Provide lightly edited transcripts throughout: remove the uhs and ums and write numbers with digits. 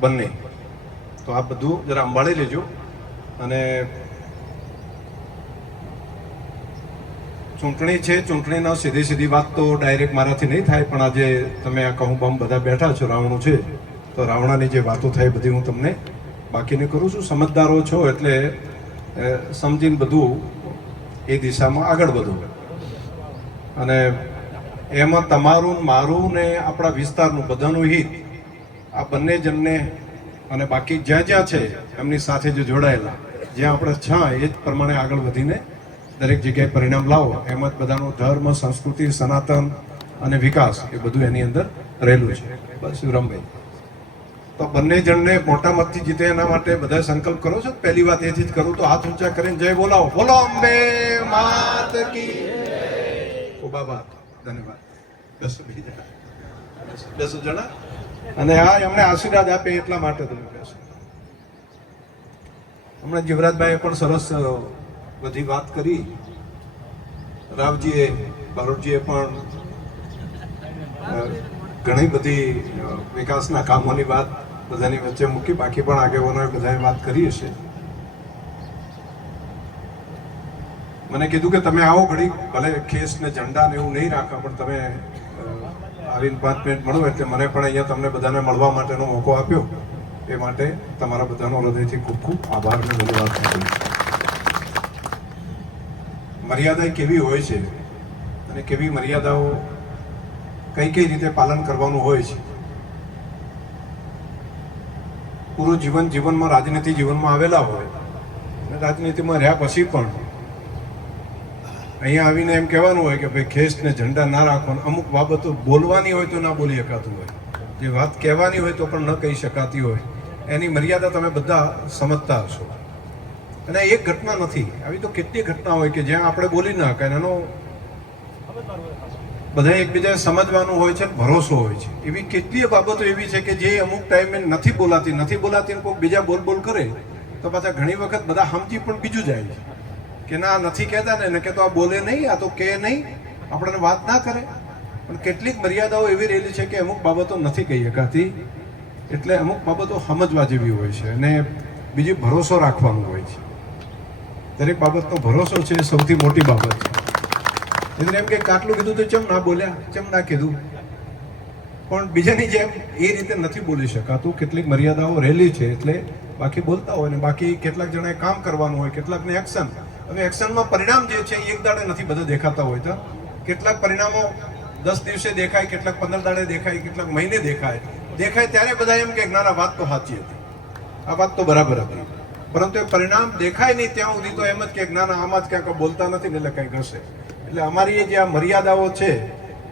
બંને. તો આ બધું જરા સંભાળી લેજો. અને ચૂંટણી છે, ચૂંટણીનો સીધી વાત તો ડાયરેક્ટ મારાથી નહીં થાય, પણ આજે તમે આ કહું બમ બધા બેઠા છો, રાવણું છે તો રાવણાની જે વાતો થાય બધી હું તમને બાકીને કરું છું. સમજદારો છો એટલે સમજીને બધું એ દિશામાં આગળ વધો. અને એમાં તમારું મારું ને આપણા વિસ્તારનું બધાનું હિત આ બંને જણને અને બાકી જ્યાં જ્યાં છે એમની સાથે જે જોડાયેલા જ્યાં આપણે છે એ જ પ્રમાણે આગળ વધીને દરેક જગ્યાએ પરિણામ લાવો. એમ જ બધાનો ધર્મ, સંસ્કૃતિ, સનાતન અને વિકાસ એ બધું એની અંદર રહેલું છે. બસ શિવરામભાઈ, તો બંને જણને મોટા મતથી જીતે એના માટે બધા સંકલ્પ કરો છો. પહેલી વાત એથી જ કરું તો હાથ ઊંચા કરીને જય બોલાવો. બોલો અંબે માત કી જય. ખૂબ આભાર, ધન્યવાદ. બેસો જણા. અને હા, એમને આશીર્વાદ આપે એટલા માટે તમે બેસો. હમણાં જીવરાજભાઈએ પણ સરસ બધી વાત કરી. રાવજીએ, બારોટજીએ પણ ઘણી બધી વિકાસના કામોની વાત બધાની વચ્ચે મૂકી. બાકી પણ આગેવાનોએ બધાએ વાત કરી હશે. મને કીધું કે તમે આવો ઘડી, ભલે ખેસ ને ઝંડા ને એવું નહીં રાખો, પણ તમે આવીને 5 મિનિટ મળો એટલે મને પણ અહીંયા તમને બધાને મળવા માટેનો મોકો આપ્યો. એ માટે તમારા બધાનો હૃદયથી ખૂબ ખૂબ આભાર અને ધન્યવાદ. મર્યાદા કેવી હોય છે અને કેવી મર્યાદાઓ કઈ કઈ રીતે પાલન કરવાનું હોય છે. પૂરું જીવનમાં રાજનીતિ જીવનમાં આવેલા હોય અને રાજનીતિમાં રહ્યા પછી પણ અહીંયા આવીને એમ કહેવાનું હોય કે ભાઈ ખેસ ને ઝંડા ના રાખવાનું. અમુક બાબતો બોલવાની હોય તો ના બોલી શકાતું હોય, જે વાત કહેવાની હોય તો પણ ન કહી શકાતી હોય. એની મર્યાદા તમે બધા સમજતા હશો. અને એક ઘટના નથી, આવી તો કેટલી ઘટના હોય કે જ્યાં આપણે બોલી ના શકાય. એનો બધા એકબીજાને સમજવાનું હોય છે, ભરોસો હોય છે. એવી કેટલીય બાબતો એવી છે કે જે અમુક ટાઈમે નથી બોલાતી કોઈ બીજા બોલ કરે તો પાછા ઘણી વખત બધા સમજી પણ બીજું જાય છે કે ના નથી કહેતા ને કે તો આ બોલે નહીં, આ તો કે નહીં, આપણને વાત ના કરે. પણ કેટલીક મર્યાદાઓ એવી રહેલી છે કે અમુક બાબતો નથી કહી શકાતી. એટલે અમુક બાબતો સમજવા જેવી હોય છે અને બીજી ભરોસો રાખવાનો હોય છે. દરેક બાબતનો ભરોસો છે એ સૌથી મોટી બાબત છે. એટલે એમ કે આટલું કીધું તો ચમ ના બોલ્યા, ચમ ના કીધું, પણ બીજાની જેમ એ રીતે નથી બોલી શકાતું. કેટલીક મર્યાદાઓ રહેલી છે એટલે બાકી બોલતા હોય ને બાકી કેટલાક જણાએ કામ કરવાનું હોય, કેટલાકને એક્શન. હવે એક્શનમાં પરિણામ જે છે એક દાડે નથી બધા દેખાતા હોય. તો કેટલાક પરિણામો 10 દિવસે દેખાય, કેટલાક 15 દાડે દેખાય, કેટલાક મહિને દેખાય ત્યારે બધા એમ કે ના વાત તો સાચી હતી, આ વાત તો બરાબર હતી. પરંતુ એ પરિણામ દેખાય નહીં ત્યાં સુધી તો એમ જ કે ના આમાં જ ક્યાંક બોલતા નથી ને એટલે કંઈક હશે. એટલે અમારી જે આ મર્યાદાઓ છે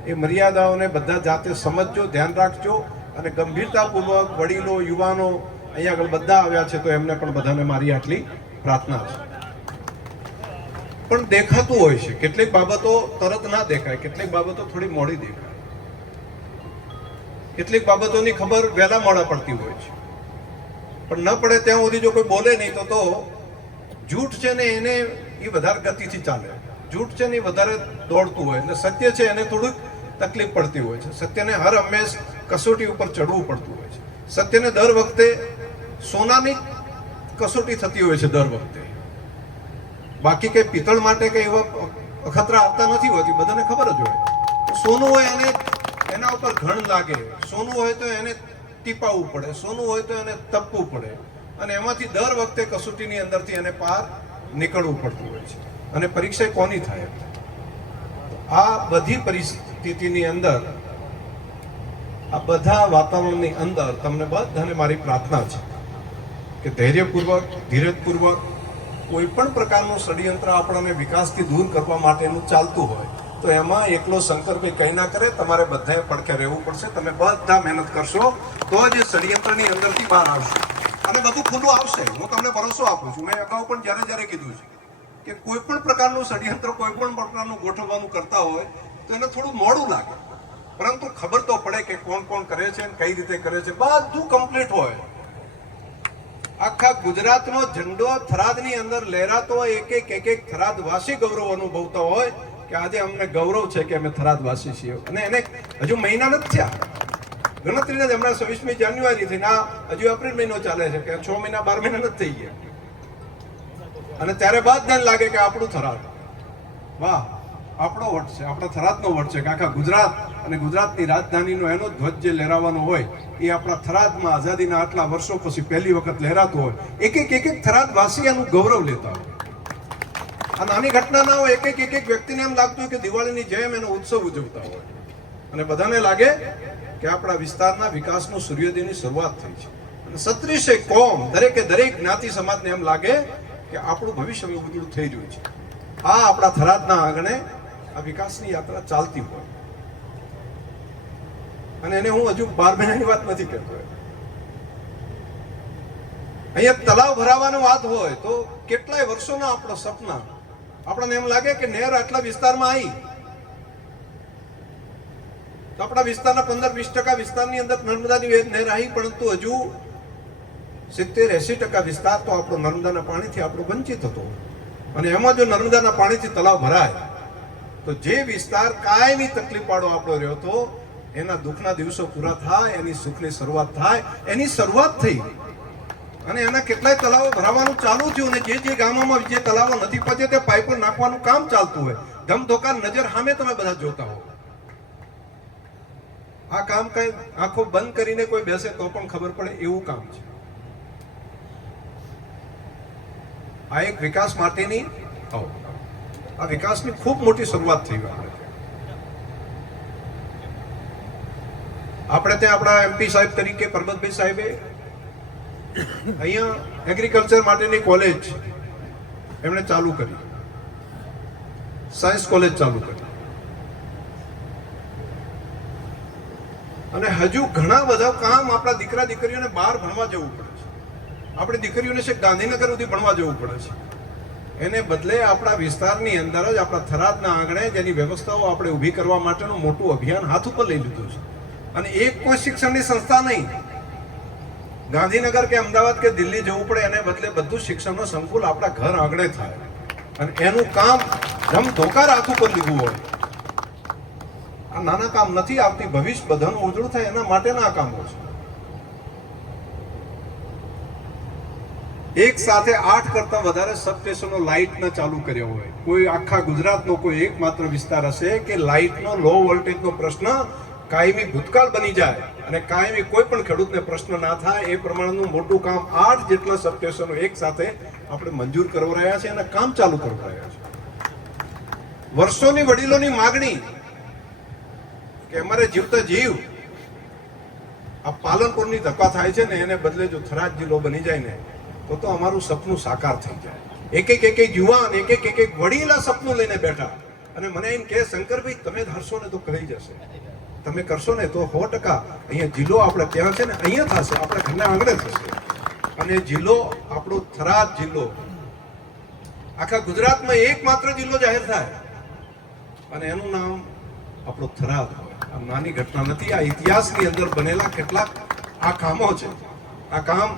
એ મર્યાદાઓને બધા જાતે સમજજો, ધ્યાન રાખજો અને ગંભીરતાપૂર્વક વડીલો, યુવાનો અહીંયા આગળ બધા આવ્યા છે તો એમને પણ બધાને મારી આટલી પ્રાર્થના છે. પણ દેખાતું હોય છે, કેટલીક બાબતો તરત ના દેખાય, કેટલીક બાબતો થોડી મોડી દેખાય, કેટલીક બાબતોની ખબર વહેલા મોડા પડતી હોય છે. પણ ન પડે ત્યાં સુધી જો કોઈ બોલે નહીં તો જૂઠ છે ને એને એ વધારે ગતિથી ચાલે. જૂઠ છે ને એ વધારે દોડતું હોય એટલે સત્ય છે એને થોડુંક તકલીફ પડતી હોય છે. સત્યને હર હંમેશ કસોટી ઉપર ચડવું પડતું હોય છે. સત્યને દર વખતે સોનાની કસોટી થતી હોય છે દર વખતે. બાકી કઈ પિત્તળ માટે કઈ એવા અખતરા આવતા નથી હોતી, બધાને ખબર જ હોય. સોનું હોય એને એના ઉપર ઘણ લાગે, સોનું હોય તો એને ટીપાવવું પડે, સોનું હોય તો એને તપવું પડે અને એમાંથી દર વખતે કસોટીની અંદરથી એને પાર નીકળવું પડતું હોય છે. અને પરીક્ષા કોની થાય? આ બધી પરિસ્થિતિની અંદર, આ બધા વાતાવરણની અંદર તમને બધાને મારી પ્રાર્થના છે કે ધૈર્યપૂર્વક, ધીરજપૂર્વક કોઈ પણ પ્રકારનું ષડયંત્ર આપણને વિકાસથી દૂર કરવા માટેનું ચાલતું હોય તો એમાં એકલો શંકરભાઈ કંઈ ના કરે, તમારે બધાએ પડખે રહેવું પડશે. તમે બધા મહેનત કરશો તો જ ષડયંત્રની અંદરથી બહાર આવશે અને બધું ખુલ્લું આવશે. હું તમને ભરોસો આપું છું. મેં અગાઉ પણ જ્યારે કીધું છે કે કોઈ પણ પ્રકારનું ષડયંત્ર, કોઈ પણ પ્રકારનું ગોઠવવાનું કરતા હોય તો એને થોડું મોડું લાગે, પરંતુ ખબર તો પડે કે કોણ કરે છે, કઈ રીતે કરે છે, બધું કમ્પ્લીટ હોય. આખા ગુજરાતમાં ઝંડો થરાદની અંદર લહેરાતો હોય, એક થરાદવાસી ગૌરવ અનુભવતો હોય કે આજે અમને ગૌરવ છે કે અમે થરાદવાસી છીએ. અને એને હજુ મહિના નથી થયા, ગણતરીને જ હમણાં 26મી જાન્યુઆરી થી ના હજુ એપ્રિલ મહિનો ચાલે છે કે 6 મહિના 12 મહિના નથી થઈ ગયા અને ત્યારે બાદ ધ્યાન લાગે કે આપણું થરાદ, વાહ આપણો વટ છે, આપણા થરાદનો વટ છે કે આખા ગુજરાત અને ગુજરાતની રાજધાનીનો એનો ધ્વજ જે લહેરાવાનો હોય એ આપણા થરાદમાં આઝાદીના આટલા વર્ષો પછી પહેલી વખત લહેરાતો હોય. એક એક થરાદવાસી એનું ગૌરવ લેતા હોય. આ નાની ઘટના ના હોય, એક એક વ્યક્તિને એમ લાગતું હોય કે દિવાળીની જેમ એનો ઉત્સવ ઉજવતા હોય અને બધાને લાગે કે આપણા વિસ્તારના વિકાસનું સૂર્યોદયની શરૂઆત થઈ છે અને 36 કોમ દરેક જ્ઞાતિ સમાજને એમ લાગે કે આપણું ભવિષ્ય ઉજળું થઈ રહ્યું છે. આ આપણા થરાદના આંગણે આ વિકાસની યાત્રા ચાલતી હોય અને એને હું હજુ 12 મહિનાની વાત નથી કરતો. અહીંયા તલાવ ભરાવાનો વાત હોય તો કેટલાય વર્ષોના આપણા સપના, આપણને એમ લાગે કે નહેર આટલા વિસ્તારમાં આવી તો આપણા વિસ્તારના 15-20% વિસ્તારની અંદર નર્મદાની નહેર આવી, પરંતુ હજુ 70-80% વિસ્તાર તો આપણો નર્મદાના પાણીથી આપણો વંચિત હતો. અને એમાં જો નર્મદાના પાણીથી તલાવ ભરાય તો જે વિસ્તાર કાયમી તકલીફ વાળો આપણો રહ્યો હતો એના દુઃખના દિવસો પૂરા થાય, એની સુખની શરૂઆત થાય. એની શરૂઆત થઈ અને એના કેટલાય તલાવો ભરાવાનું ચાલુ થયું અને જે ગામોમાં જે તલાવો નથી પહોંચે તે પાઇપો નાખવાનું કામ ચાલતું હોય. ધમધોકાર નજર સામે તમે બધા જોતા હો. આ કામ કઈ આંખો બંધ કરીને કોઈ બેસે તો પણ ખબર પડે એવું કામ છે. આ એક વિકાસ માટેની આ વિકાસની ખૂબ મોટી શરૂઆત થઈ ગઈ. આપણે ત્યાં આપણા MP સાહેબ તરીકે પરબતભાઈ સાહેબે અહીંયા એગ્રીકલ્ચર માટેની કોલેજ એમણે ચાલુ કરી, સાયન્સ કોલેજ ચાલુ કરી અને હજુ ઘણા બધા કામ આપણા દીકરા દીકરીઓને બહાર ભણવા જવું પડે છે. આપણી દીકરીઓને છે ગાંધીનગર સુધી ભણવા જવું પડે છે. એને બદલે આપણા વિસ્તારની અંદર જ આપણા થરાદના આંગણે જેની વ્યવસ્થાઓ આપણે ઊભી કરવા માટેનું મોટું અભિયાન હાથ ઉપર લઈ લીધું છે. અને એક કોઈ શિક્ષણની સંસ્થા નહીં, ગાંધીનગર કે અમદાવાદ કે દિલ્હી જવું પડે એને બદલે બધું શિક્ષણનું સંકુલ આપણા ઘર આંગણે થાય અને એનું કામ ધમધોકાર હાથ ઉપર લીધું હોય. આ નાના કામ નથી. આવતી ભવિષ્ય બધાનું ઉજળું થાય એના માટેના કામો છે. એક સાથે 8 કરતા વધારે સબસ્ટેશનો લાઇટના ચાલુ કર્યા હોય. કોઈ આખા ગુજરાતનો કોઈ એકમાત્ર વિસ્તાર હશે કે લાઇટનો લો વોલ્ટેજનો પ્રશ્ન કાયમી ભૂતકાળ બની જાય અને કાયમી કોઈ પણ ખેડૂતને પ્રશ્ન ના થાય એ પ્રમાણનું મોટું કામ 8 જેટલા સબસ્ટેશનો એક સાથે આપણે મંજૂર કરવા રહ્યા છે અને કામ ચાલુ કરવા રહ્યા છે. વર્ષોની વડીલોની માગણી કે અમારે જીવતા જીવ આ પાલનપુરની ધક્કા થાય છે ને એને બદલે જો થરાદ જિલ્લો બની જાય ને તો અમારું સપનું સાકાર થઈ જાય. એક યુવાન એક વડીલા સપનું લઈને બેઠા અને મને એમ કે શંકરભાઈ તમે ધારશો ને તો કરી જશે, તમે કરશો ને તો 100% અહીંયા જિલ્લો આપણે ત્યાં છે ને અહીંયા થશે, આપણે ઘરના આંગણે થશે. અને જિલ્લો આપણો થરાદ જિલ્લો આખા ગુજરાતમાં એકમાત્ર જિલ્લો જાહેર થાય અને એનું નામ આપણો થરાદ હોય. આ નાની ઘટના નથી. આ ઇતિહાસની અંદર બનેલા કેટલાક આ કામો છે. આ કામ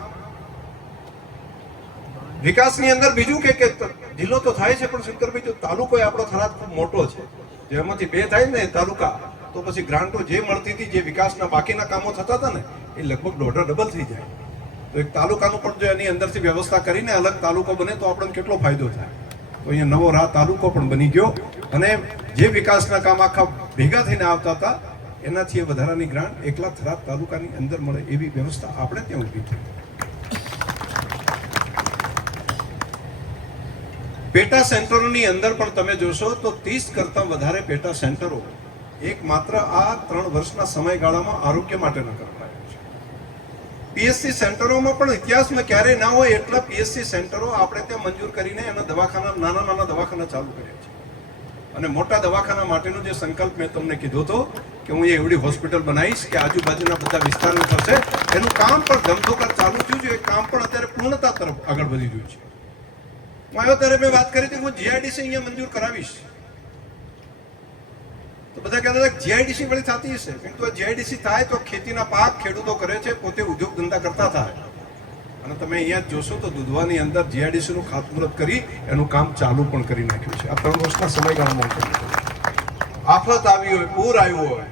વિકાસની અંદર બીજું કે જિલ્લો તો થાય છે પણ શંકરભાઈ જો તાલુકો આપણો થરાદ ખૂબ મોટો છે, જેમાંથી 2 થાય ને તાલુકા તો પછી ગ્રાન્ટો જે મળતી હતી, જે વિકાસના બાકીના કામો થતા હતા ને એ લગભગ 1.5 ડબલ થઈ જાય. તો એક તાલુકાનું પણ જો એની અંદરથી વ્યવસ્થા કરીને અલગ તાલુકો બને તો આપણને કેટલો ફાયદો થાય. તો અહીંયા નવો તાલુકો પણ બની ગયો અને જે વિકાસના કામ આખા ભેગા થઈને આવતા હતા એનાથી વધારાની ગ્રાન્ટ એકલા થરાદ તાલુકાની અંદર મળે એવી વ્યવસ્થા આપણે ત્યાં ઊભી થઈ. પેટા સેન્ટરોની અંદર પણ તમે જોશો તો 30 કરતા વધારે પેટા સેન્ટરો એક માત્ર આ 3 વર્ષના સમયગાળામાં આરોગ્ય માટેના કરવામાં આવ્યા છે. PSC સેન્ટરોમાં પણ ઇતિહાસમાં ક્યારેય ના હોય એટલા PSC સેન્ટરો આપણે ત્યાં મંજૂર કરીને એના દવાખાના નાના દવાખાના ચાલુ કર્યા છે. અને મોટા દવાખાના માટેનો જે સંકલ્પ મેં તમને કીધો હતો કે હું એવડી હોસ્પિટલ બનાવીશ કે આજુબાજુના બધા વિસ્તારો થશે, એનું કામ પણ ધમધોકાર ચાલુ થયું છે. એ કામ પણ અત્યારે પૂર્ણતા તરફ આગળ વધી રહ્યું છે. હું આવ્યો ત્યારે મેં વાત કરી હતી હું GIDC અહીંયા મંજૂર કરાવીશ તો બધા કહેતા હતા GIDC વળી થતી હશે, কিন্তু આ GIDC થાય તો ખેતીના પાક ખેડૂતો કરે છે, પોતે ઉદ્યોગ ધંધા કરતા થાય. અને તમે અહીંયા જોશો તો દુધવાની અંદર GIDC નું ખાતમુહૂર્ત કરી એનું કામ ચાલુ પણ કરી નાખ્યું છે. આ 3 વર્ષના સમયગાળામાં આફત આવી હોય, પૂર આવ્યું હોય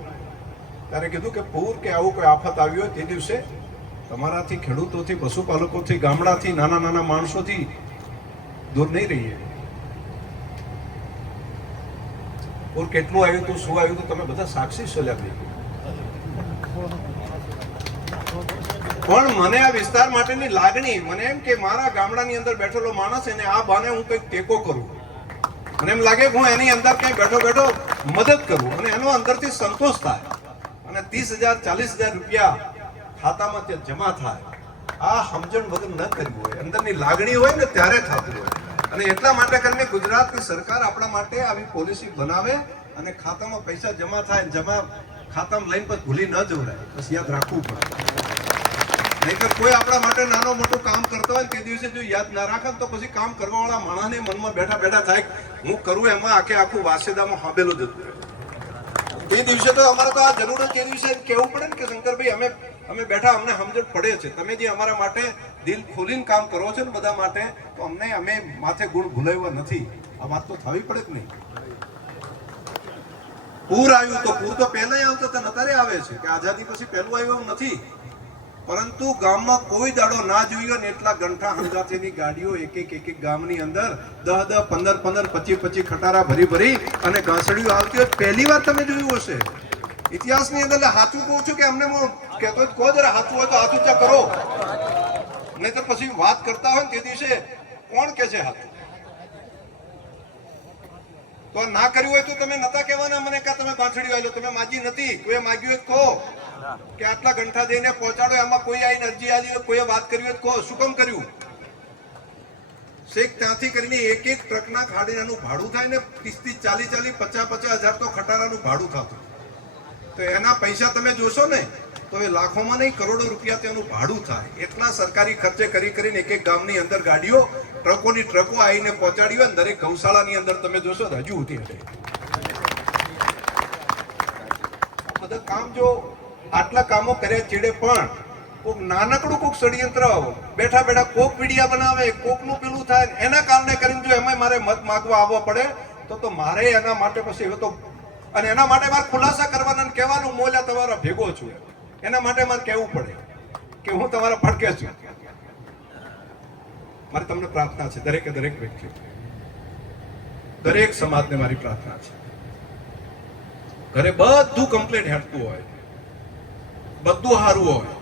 ત્યારે કીધું કે પૂર કે આવું કોઈ આફત આવી હોય તે દિવસે તમારાથી, ખેડૂતોથી, પશુપાલકોથી, ગામડાથી, નાના નાના માણસોથી દૂર નહીં રહીએ. પૂર કેટલું આવ્યું હતું, શું આવ્યું હતું, તમે બધા સાક્ષી છો લ્યા ભાઈ. પણ મને આ વિસ્તાર માટેની લાગણી, મને એમ કે મારા ગામડાની અંદર બેઠેલો માણસ, એને આ બાને હું કંઈક ટેકો કરું. મને એમ લાગે કે હું એની અંદર કંઈ બેઠો બેઠો મદદ કરું અને એનો અંદરથી સંતોષ થાય અને 30,000 40,000 રૂપિયા ખાતામાં ત્યાં જમા થાય. આ સમજણ વગર ન કરવું હોય, અંદરની લાગણી હોય ને ત્યારે થતું હોય. અને એટલા માટે કરીને ગુજરાતની સરકાર આપણા માટે આવી પોલિસી બનાવે અને ખાતામાં પૈસા જમા થાય, જમા ખાતામાં લઈને પછી ભૂલી ન જવરાય, બસ યાદ રાખવું પડે. નહીતર કોઈ આપણા માટે નાનો મોટું કામ કરતો હોય તે દિવસે જો યાદ ના રાખે તો પછી કામ કરવાવાળા માણસને મનમાં બેઠા બેઠા થાય હું કરું એમાં આખું વાસેદામાં હાબેલું જતું રહે. તે દિવસે તો અમારે તો આ જરૂર જ એ દિવસે કહેવું પડે ને કે શંકરભાઈ અમે બેઠા, અમને સમજણ પડે છે, તમે જે અમારા માટે દિલ ખોલીને કામ કરો છો ને બધા માટે, તો અમે માથે ગુણ ભૂલાવ્યા નથી. આ વાત તો થવી પડે કે નહીં. પૂર આવ્યું તો પૂર તો પહેલા આવતા હતા, અત્યારે આવે છે કે આઝાદી પછી પહેલું આવ્યું એવું નથી. પરંતુ ગામમાં કોઈ દાડો ના જોયો ને એટલા ગંઠા હંગાથેની ગાડીઓ એક એક ગામની અંદર 10 15 25 ખટારા ભરી અને ઘાસડીઓ આવતી હોય પહેલી વાર તમે જોયું હશે ઇતિહાસની અંદર. સાચું કહું છું કે અમને હું કહેતો કહો જરા સાચું હોય તો હાથ ઊંચા કરો, નહીતર પછી વાત કરતા હોય ને તે દિવસે કોણ કે છે સાચું? તો ના કર્યું હોય તો તમે નતા કહેવાના મને કે તમે ઘાસડી વાળો, તમે માજી નથી, કોઈ માગ્યું હોય કહો કે આટલા ઘંટા દઈને પહોંચાડો, એમાં કોઈ આવીને અરજી આવી હોય, કોઈએ વાત કરી હોય કહો, શું કામ કર્યું? શેખ ત્યાંથી કરીને એક ટ્રકના ખાડીનું ભાડું થાય ને 30 40 50 હજાર તો ખટારાનું ભાડું થતું. તો એના પૈસા તમે જોશો ને તો એ લાખોમાં નહીં કરોડો રૂપિયા તેનું ભાડું થાય. એટલા સરકારી ખર્ચે કરીને એક ગામની અંદર ગાડીઓ ટ્રકોની ટ્રકો આવીને પહોંચાડી હોય. દરેક ગૌશાળાની અંદર તમે જોશો હજુ હતી બધા કામ. જો આટલા કામો કર્યા ચીડે પણ કોક નાનકડું કોક ષડયંત્ર બેઠા બેઠા કોક મીડિયા બનાવે, કોકનું પેલું થાય, એના કારણે કરીને જો એમાં મારે મત માંગવા આવવા પડે તો મારે એના માટે પછી હવે તો, અને એના માટે મારે ખુલાસા કરવાના કહેવાનું મોલ્યા તમારા ભેગો છું, એના માટે મારે કહેવું પડે કે હું તમારા ફડકે છું. મારી તમને પ્રાર્થના છે, દરેક વ્યક્તિ, દરેક સમાજને મારી પ્રાર્થના છે, ઘરે બધું કમ્પ્લીટ હેઠતું હોય, બધું સારું હોય,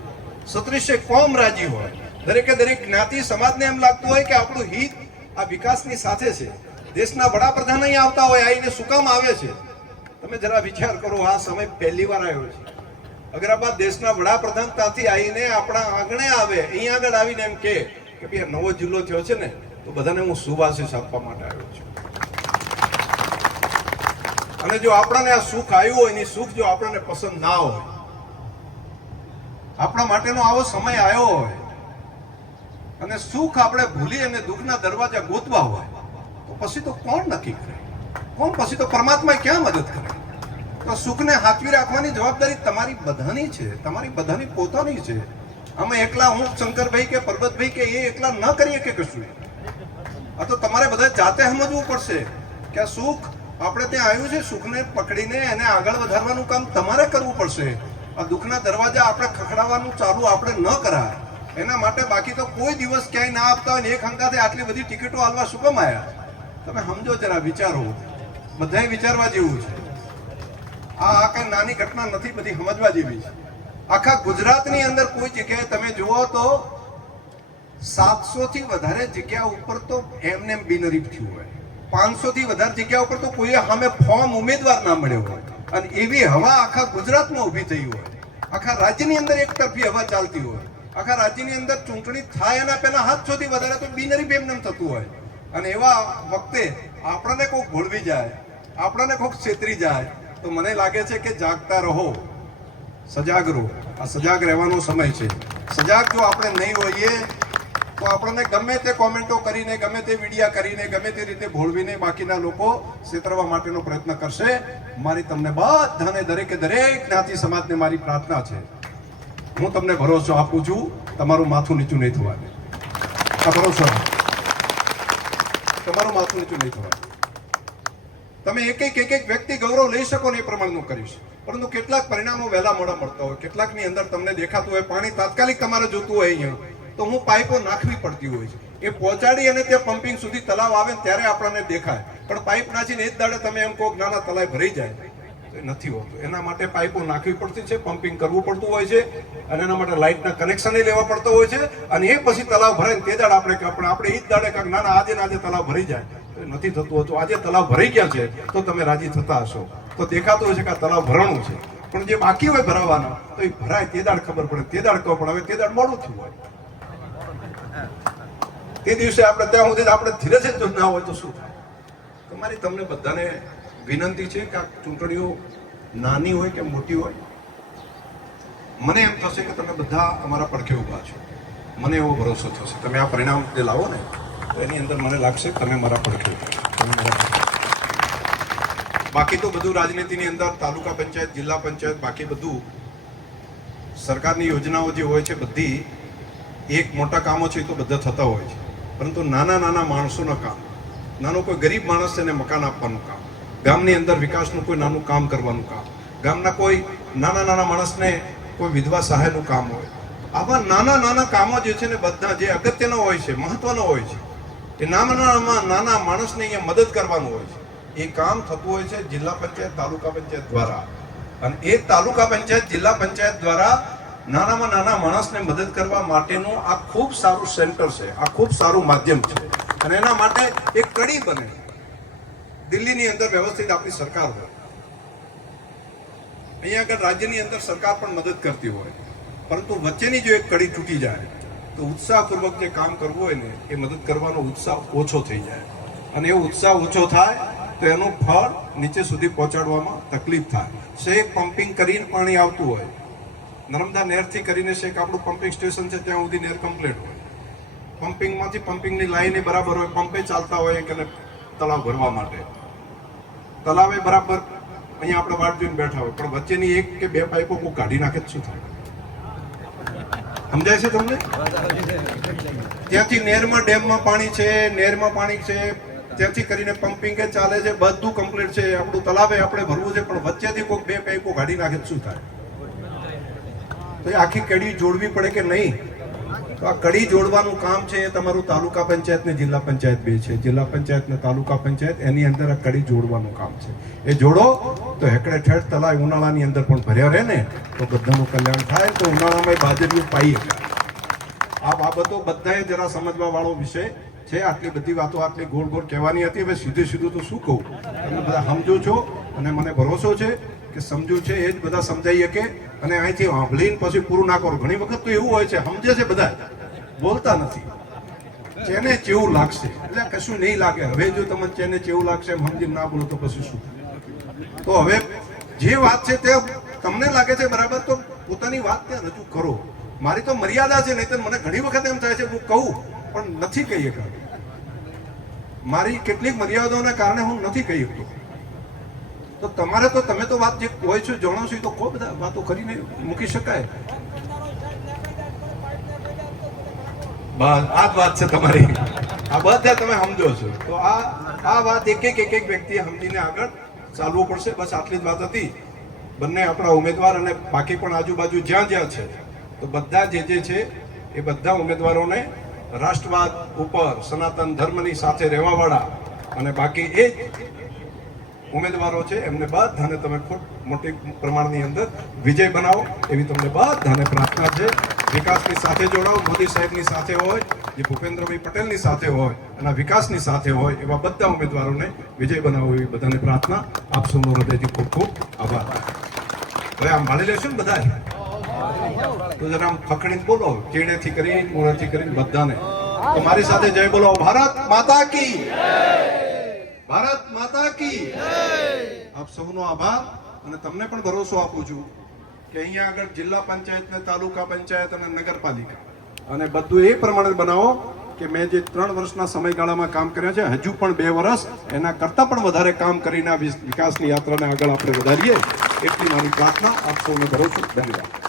36 કોમ રાજી હોય, દરેક જ્ઞાતિ સમાજને એમ લાગતું હોય કે આપણું હિત આ વિકાસની સાથે છે. દેશના વડાપ્રધાન અહીં આવતા હોય, આવીને શું કામ આવે છે? તમે જરા વિચાર કરો, આ સમય પહેલી વાર આવ્યો છે. અગર આ દેશના વડાપ્રધાન ત્યાંથી આવીને આપણા આંગણે આવે, અહીં આગળ આવીને એમ કે ભાઈ નવો જિલ્લો થયો છે ને તો બધાને હું શુભાશીષ આપવા માટે આવ્યો છું. અને જો આપણને આ સુખ આવ્યું હોય, એની સુખ જો આપણને પસંદ ના હોય, આપણા માટેનો આવો સમય આવ્યો હોય અને સુખ આપણે ભૂલી અને દુઃખના દરવાજા ગોતવા હોય તો પછી તો કોણ નક્કી કરે? કોણ પછી તો પરમાત્મા ક્યાં મદદ કરે? તો સુખને હાથવી રાખવાની જવાબદારી તમારી બધાની છે, તમારી બધાની પોતાની છે. અમે એકલા હું શંકરભાઈ કે પરબતભાઈ કે એ એકલા ન કરીએ કે કશું. આ તો તમારે બધા જાતે સમજવું પડશે કે આ સુખ આપણે ત્યાં આવ્યું છે, સુખને પકડીને એને આગળ વધારવાનું કામ તમારે કરવું પડશે. આ દુઃખના દરવાજા આપણે ખખડાવવાનું ચાલુ આપણે ન કરાય એના માટે. બાકી તો કોઈ દિવસ ક્યાંય ના આપતા હોય ને એક હંકાતે આટલી બધી ટિકિટો આલવા શું કામ આવ્યા? તમે સમજો જરા, વિચારો, બધાય વિચારવા જેવું છે. આ કઈ નાની ઘટના નથી, બધી સમજવા જેવી છે. આખા ગુજરાતની અંદર કોઈ જગ્યાએ તમે જુઓ તો 700 થી વધારે જગ્યા ઉપર તો એમને બિનહરીફ થયું હોય, 500 થી વધારે જગ્યા ઉપર તો કોઈ સામે ફોર્મ ઉમેદવાર ના મળ્યો હોય, અને એવી હવા આખા ગુજરાતમાં ઊભી થઈ હોય. આખા રાજ્યની અંદર એક તરફી હવા ચાલતી હોય. આખા રાજ્યની અંદર ચૂંટણી થાય એના પહેલા 700 થી વધારે તો બિનહરીફ એમને થતું હોય. અને એવા વખતે આપણને કોઈક ભૂલવી જાય, આપણને કોઈક છેતરી જાય તો મને લાગે છે કે જાગતા રહો, સજાગ રહો. આ સજાગ રહેવાનો સમય છે. સજાગ જો આપણે નહીં હોઈએ તો આપણને ગમે તે કોમેન્ટો કરીને, ગમે તે વિડીયા કરીને, ગમે તે રીતે ભોળવીને બાકીના લોકો છેતરવા માટેનો પ્રયત્ન કરશે. મારી તમને બધાને દરેક જ્ઞાતિ સમાજને મારી પ્રાર્થના છે, હું તમને ભરોસો આપું છું, તમારું માથું નીચું નહીં થવા દે. આ ભરોસો, તમારું માથું નીચું નહીં થવા દે. તમે એક એક વ્યક્તિ ગૌરવ લઈ શકો ને એ પ્રમાણનું કરીશ. પરંતુ કેટલાક પરિણામો વહેલા મોડા મળતા હોય, કેટલાકની અંદર તમને દેખાતું હોય પાણી તાત્કાલિક તમારે જોતું હોય અહીંયા, તો હું પાઇપો નાખવી પડતી હોય છે. એ પહોંચાડી અને તે પમ્પિંગ સુધી તલાવ આવે ત્યારે આપણને દેખાય, પણ પાઇપ નાખીને એ જ દાડે તમે એમ કહો નાના તલાવ ભરાઈ જાય તો એ નથી હોતું. એના માટે પાઇપો નાખવી પડતી છે, પમ્પિંગ કરવું પડતું હોય છે, અને એના માટે લાઇટના કનેક્શન લેવા પડતો હોય છે, અને એ પછી તલાવ ભરાય તે દાડે આપણે એ જ દાડે કાંક નાના આજે તલાવ ભરાઈ જાય તો એ નથી થતું હોતું. આજે તલાવ ભરાઈ ગયા છે તો તમે રાજી થતા હશો, તો દેખાતું હોય છે કે આ તલાવ ભરાણું છે, પણ જે બાકી હોય ભરાવાના તો એ ભરાય તે દાડ ખબર પડે, તે દાડ ખબર પડે, હવે તે દાડ મોડું થયું હોય. તે દિવસે આપણે ત્યાં સુધી આપણે ધીરજ જ ના હોય તો શું થાય? તમારી તમને બધાને વિનંતી છે કે આ ચૂંટણીઓ નાની હોય કે મોટી હોય, મને એમ થશે કે તમે બધા અમારા પડખે ઊભા છો, મને એવો ભરોસો થશે. તમે આ પરિણામ જે લાવો ને તો એની અંદર મને લાગશે કે તમે મારા પડખે ઊભા છો. બાકી તો બધું રાજનીતિની અંદર તાલુકા પંચાયત, જિલ્લા પંચાયત, બાકી બધું સરકારની યોજનાઓ જે હોય છે બધી એક મોટા કામો છે તો બધા થતા હોય છે, પરંતુ નાના નાના માણસોના કામ, નાનો કોઈ ગરીબ માણસ એને મકાન આપવાનું કામ, ગામની અંદર વિકાસનું કોઈ નાનું કામ કરવાનું કામ, ગામના કોઈ નાના નાના માણસને કોઈ વિધવા સહાયનું કામ હોય, આવા નાના નાના કામો જે છે ને બધા જે અગત્યના હોય છે, મહત્વના હોય છે, એ નાના માણસને અહીંયા મદદ કરવાનું હોય છે. એ કામ થતું હોય છે જિલ્લા પંચાયત, તાલુકા પંચાયત દ્વારા, અને એ તાલુકા પંચાયત, જિલ્લા પંચાયત દ્વારા નાનામાં નાના માણસને મદદ કરવા માટેનું આ ખૂબ સારું સેન્ટર છે, આ ખૂબ સારું માધ્યમ છે, અને એના માટે એક કડી બને. દિલ્હીની અંદર વ્યવસ્થિત આપણી સરકાર હોય, અહીંયા આગળ રાજ્યની અંદર સરકાર પણ મદદ કરતી હોય, પરંતુ વચ્ચેની જો એક કડી તૂટી જાય તો ઉત્સાહપૂર્વક જે કામ કરવું હોય ને એ મદદ કરવાનો ઉત્સાહ ઓછો થઈ જાય, અને એ ઉત્સાહ ઓછો થાય તો એનું ફળ નીચે સુધી પહોંચાડવામાં તકલીફ થાય. શેક પમ્પિંગ કરીને પાણી આવતું હોય, નર્મદા નહેરથી કરીને શેક આપણું પમ્પિંગ સ્ટેશન છે ત્યાં સુધી નહેર કમ્પ્લીટ હોય, પમ્પિંગમાંથી પમ્પિંગની લાઈન બરાબર હોય, પંપે ચાલતા હોય કે તળાવ ભરવા માટે, તળાવે બરાબર અહીંયા આપણે વાટ જોઈને બેઠા હોય, પણ વચ્ચેની એક કે બે પાઇપો કોઈ કાઢી નાખે શું થાય? સમજાય છે તમને? ત્યાંથી નહેરમાં, ડેમમાં પાણી છે, નહેરમાં પાણી છે, ત્યાંથી કરીને પમ્પિંગ ચાલે છે, બધું કમ્પ્લીટ છે, આપણું તળાવે આપણે ભરવું છે, પણ વચ્ચેથી કોઈ બે પાઇપો કાઢી નાખે શું થાય? તો એ આખી કડી જોડવી પડે કે નહીં? તો આ કડી જોડવાનું કામ છે એ તમારું તાલુકા પંચાયત ને જિલ્લા પંચાયત બે છે, જિલ્લા પંચાયત ને તાલુકા પંચાયત, એની અંદર આ કડી જોડવાનું કામ છે. એ જોડો તો હેકડે ઠેઠ તલાવ ઉનાળાની અંદર પણ ભર્યા રહે ને તો બધાનું કલ્યાણ થાય, તો ઉનાળામાં બાજરીઓ પાઈ શકાય. આ બાબતો બધાએ જરા સમજવા વાળો વિષય છે. આટલી બધી વાતો આટલી ગોળ ગોળ કહેવાની હતી, હવે સીધું સીધું તો શું કહું? તમે બધા સમજો છો, અને મને ભરોસો છે કે સમજુ છે એ જ બધા સમજાઈ શકે, અને અહીંથી સાંભળીને પછી પૂરું ના કરો. ઘણી વખત તો એવું હોય છે સમજે છે બધા, બોલતા નથી. ચેને ચેવું લાગશે એટલે કશું નહીં લાગે. હવે જો તમે ચેને ચેવું લાગશે એમ સમજીને ના બોલો તો પછી શું? તો હવે જે વાત છે તે તમને લાગે છે બરાબર, તો પોતાની વાત ત્યાં રજૂ કરો. મારી તો મર્યાદા છે, નહીં તો મને ઘણી વખત એમ થાય છે હું કહું પણ નથી કહી શકતો. મારી કેટલીક મર્યાદાઓના કારણે હું નથી કહી શકતો. તો તમારે તો તમે તો વાત જે હોય છો જાણો છો તો કોઈ બધા વાતો કરીને મૂકી શકાય. બસ આ જ વાત છે તમારી, આ બધા તમે સમજો છો. તો આ વાત એક એક વ્યક્તિએ સમજીને આગળ ચાલવું પડશે. બસ આટલી જ વાત હતી. બંને આપણા ઉમેદવાર અને બાકી પણ આજુબાજુ જ્યાં જ્યાં છે તો બધા જે છે એ બધા ઉમેદવારોને રાષ્ટ્રવાદ ઉપર, સનાતન ધર્મની સાથે રહેવાવાળા, અને બાકી એ જ ઉમેદવારો છે એમને બધાને તમે ખૂબ મોટી પ્રમાણની અંદર વિજય બનાવો એવી તમને બધાને પ્રાર્થના છે. વિકાસની સાથે જોડાઓ, મોદી સાહેબની સાથે હોય, જે ભૂપેન્દ્રભાઈ પટેલની સાથે હોય અને વિકાસની સાથે હોય એવા બધા ઉમેદવારોને વિજય બનાવો એવી બધાને પ્રાર્થના. આપ સૌનો હૃદયથી ખૂબ ખૂબ આભાર. હવે આમ ભાળી લેશો ને બધા, તો જરા આમ ફકડીને બોલો, ચેડેથી કરીને, મોઢેથી કરીને બધાને. તો મારી સાથે જય બોલો. ભારત માતા કી, ભારત માતા કી. આપ સૌનો આભાર. અને તમને પણ ભરોસો આપું છું કે અહીંયા આગળ જિલ્લા પંચાયત ને તાલુકા પંચાયત અને નગરપાલિકા અને બધું એ પ્રમાણે બનાવો કે મેં જે 3 વર્ષના સમયગાળામાં કામ કર્યા છે, હજુ પણ 2 વર્ષ એના કરતાં પણ વધારે કામ કરીને આ વિકાસની યાત્રાને આગળ આપણે વધારીએ એટલી મારી પ્રાર્થના. આપ સૌને ભરોસો. ધન્યવાદ.